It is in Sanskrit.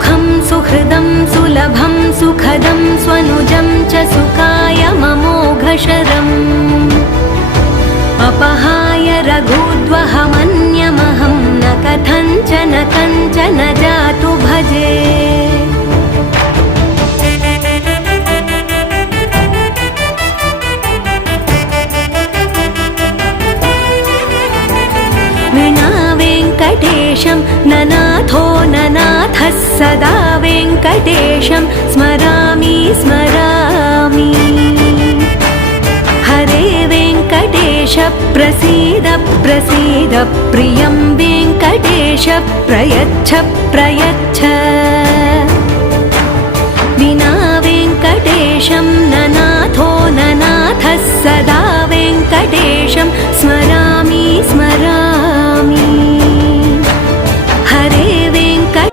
सुखं सुहृदं सुलभं सुखदं स्वनुजं च सुखाय ममोघशरम् अपहाय रघुद्वहमन्यमहं न कथञ्चन कञ्चन जातु भजे। विना वेङ्कटेशं ननाथो ननाथः सदा वेङ्कटेशं स्मरामि स्मरामि। हरे वेङ्कटेश प्रसीद प्रसीद प्रियं वेङ्कटेश प्रयच्छ प्रयच्छ। विना वेङ्कटेशं ननाथो ननाथः सदा वेङ्कटेशं स्मरामि स्मरामि। हरे वेङ्कट